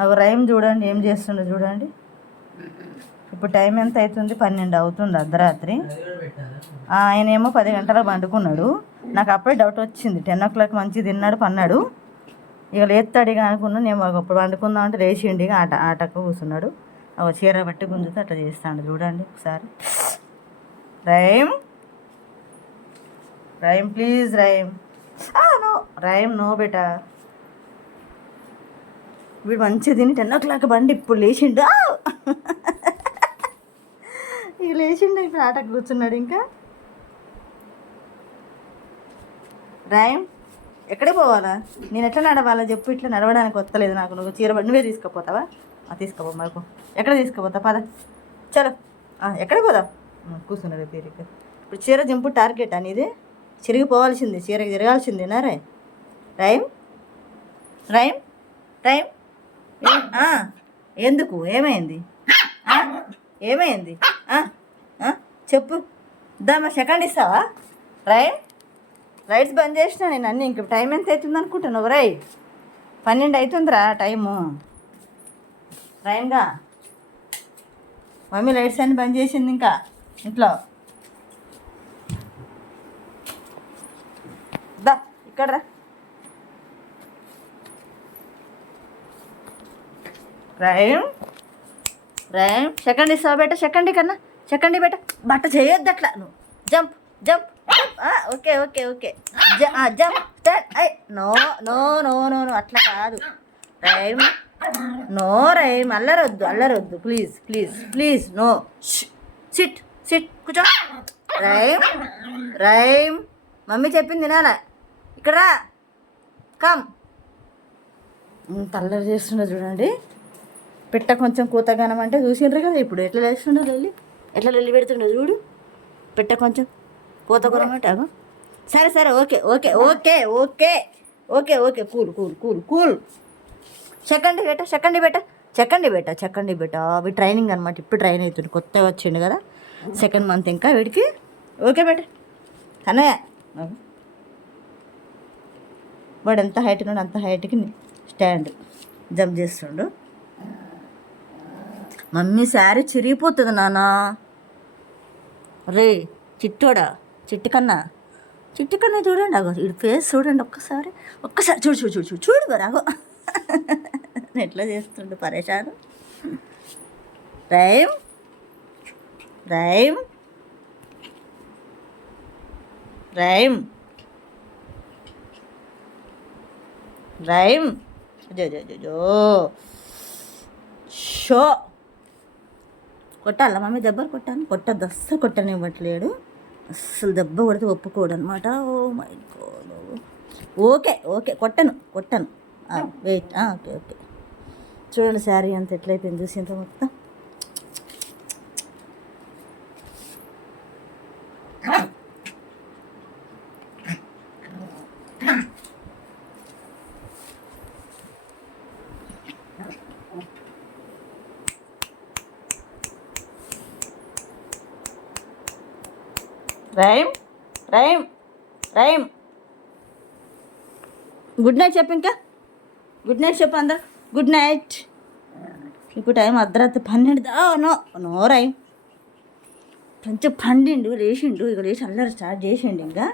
అవి రైమ్ చూడండి ఏం చేస్తుండో చూడండి. ఇప్పుడు టైం ఎంత అవుతుంది? పన్నెండు అవుతుంది అర్ధరాత్రి. ఆయన ఏమో పది గంటలకు పండుకున్నాడు. నాకు అప్పుడే డౌట్ వచ్చింది. టెన్ ఓ క్లాక్ మంచిగా తిన్నాడు పన్నాడు. ఇక లేస్తాడు ఇక అనుకున్నా నేను అప్పుడు పండుకుందాం అంటే లేచిండి ఇక ఆట ఆటకు కూర్చున్నాడు. ఒక చీర పట్టి గుంజుతూ అట్లా చేస్తాడు చూడండి ఒకసారి. Rhyme. Rhyme please Rhyme. No. Rhyme no బేటా. వీడు మంచిగా తిని టెన్ ఓ క్లాక్ బండి ఇప్పుడు లేచిండు. ఇక లేచిండు ఇప్పుడు ఆటకు కూర్చున్నాడు ఇంకా. రాయం ఎక్కడే పోవాలా? నేను ఎట్లా నడవాలా చెప్పు ఇట్లా నడవడానికి వస్తలేదు నాకు. నువ్వు చీర నువ్వే తీసుకుపోతావా? ఆ, తీసుకోపో మరకు ఎక్కడ తీసుకుపోతా? పద. చలో. ఎక్కడ పోదా? పోదాం కూర్చున్నాడు తీరిక. ఇప్పుడు చీర జింపు టార్గెట్ అనేది చిరిగిపోవాల్సిందే చీరకి తిరగాల్సిందేనా రాయ్? రాయం? రాయం? రాయం? ఎందుకు? ఏమైంది? ఏమైంది? చెప్పు. దామా సెకండ్ ఇస్తావా? రైట్ రైట్స్ బంద్ చేసిన నేను అన్నీ ఇంక టైం ఎంత అవుతుంది అనుకుంటున్నావు? రై పన్నెండు అవుతుందిరా టైము. రైమ్గా. మమ్మీ లైట్స్ అన్ని బంద్ చేసింది ఇంకా ఇంట్లో. దా ఇక్కడ రా. రైమ్ రైమ్ సెకండ్ ఇస్తావా బేట? సెకండ్ కన్నా? సెకండ్ బేట? బట్ట చేయొద్దు అట్లా. నువ్వు jump jump okay okay okay. Jump I no no no no no అట్లా కాదు. రైమ్ నో రైమ్ అల్లరొద్దు అల్లరొద్దు. Please please please no. Sit sit కూర్చో. రైమ్ రైమ్ మమ్మీ చెప్పింది తినాలా ఇక్కడ కమ్. ఇంత అల్లరి చూడండి. పిట్ట కొంచెం కూతగానం అంటే చూసిండ్రు కదా ఇప్పుడు ఎట్లా లేస్తుండో లొల్లి ఎట్లా లొల్లి పెడుతుండో చూడు. పిట్ట కొంచెం కూతగురం అంటే సరే సరే okay okay okay okay okay okay cool cool cool cool. చెక్కండి బేట చెక్కండి బేట చెక్కండి బేట చెక్కండి బేట అవి ట్రైనింగ్ అనమాట ఇప్పుడు ట్రైన్ అవుతుంది కొత్తగా వచ్చిండు కదా. సెకండ్ మంత్ ఇంకా వీడికి. ఓకే బేట అన్నయ్య వాడు ఎంత హైట్ ఉన్నాడు అంత హైట్కి స్టాండ్ జంప్ చేస్తుండు. మమ్మీ శారీ చిరిగిపోతుంది నానా. రే చిట్టోడా చిట్టి కన్నా. చిట్టి కన్నా చూడండి అగో ఇటు ఫేస్ చూడండి ఒక్కసారి. ఒక్కసారి చూడు చూడు చూడు చూడు చూడు కదా అగో ఎట్లా చేస్తుండు పరేషాను? Rhyme rhyme rhyme rhyme. జో జో జో. షో. కొట్టాలా. మమ్మీ దెబ్బలు కొట్టాను. కొట్టద్దు. అస్సలు కొట్టనివ్వట్లేడు. అస్సలు దెబ్బ కొడితే ఒప్పుకోడు అనమాట oh my God. Okay okay. కొట్టను కొట్టను. వెయిట్. Okay okay. చూడండి శారీ అంత ఎట్లయిపోయింది. చూసి ఎంత మొత్తం. Rhyme rhyme rhyme. Good night చెప్పు ఇంకా. గుడ్ నైట్ చెప్పు అందరు. Good night. ఇప్పుడు టైం అర్ధరాత్రి పన్నెండు దా నో నో రైమ్. కొంచెం పండిండు లేచిండు ఇక లేచి అల్లరి స్టార్ట్ చేసిండు ఇంకా.